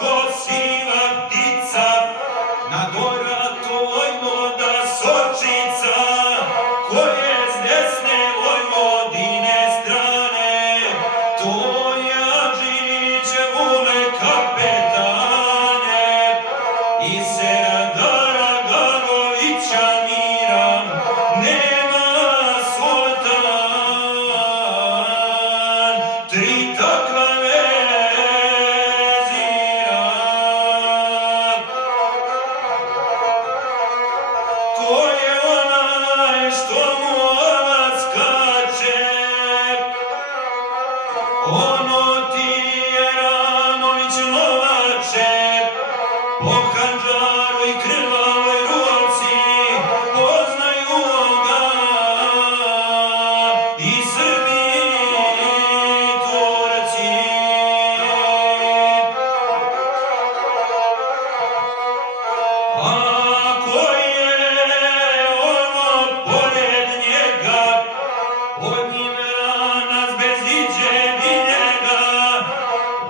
ko siva ptica, na doratu vojvoda Sočica, ko je s desne Vojvodine strane, to je Adžićev ule kapetane, i Seradara Gagovića mira nema sultan, tri takva vezira. Ko je onaj što mu ovac skače? Ono ti je Ramović Novače, po Handžaru i Krvavoj Ruci poznaju ga i Srbi i Turci. A ko je ono pored njega, od njime ranac bez iđe biljega,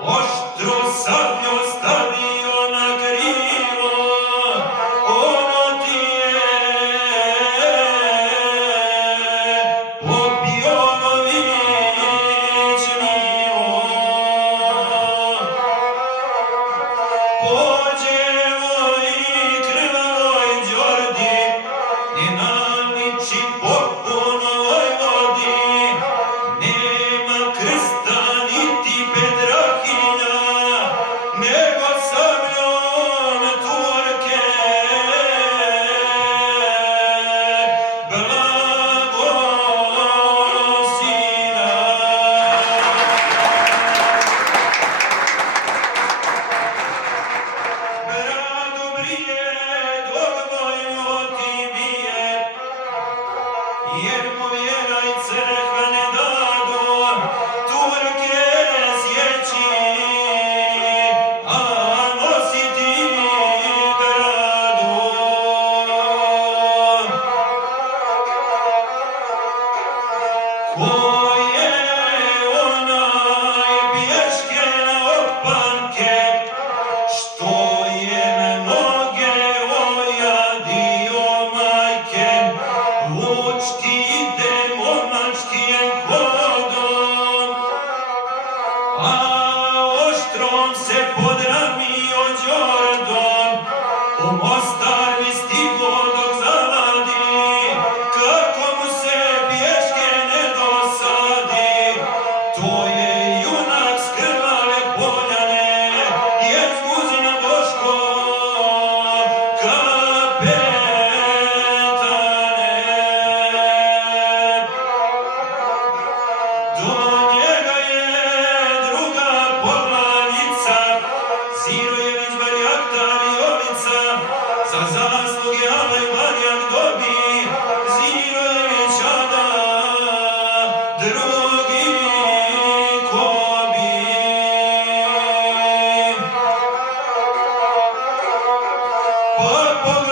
oštro sablju stavio na krilo, ono ti je Popiović Milo. Pođevo i Krvavoj Đordi, ne naliči potpuno Vojvodi, nema krsta niti Petrahilja, nego sabljom Turke blagosina. Brado brije dok Vojvodi bije, jer mu vjera i crkva ne dado Turke sjeći, a nositi bradu. Ko je onaj pješke na opanke, što je mnoge ojadio majke, vučki ide monačkim hodom, a oštrom se podramio Đordom, u Mostar mi stiglo dok zavadi, kako mu se pješke ne dosadi, to je junak s Krvave Poljane, je s Buzina Boško kapetane. Do njega je druga poglavica, Zirojević, Barjaktar i Jovica, za zasluge Alaj Barjak dobi, Zirojević Ada, drugi ko bi. Pa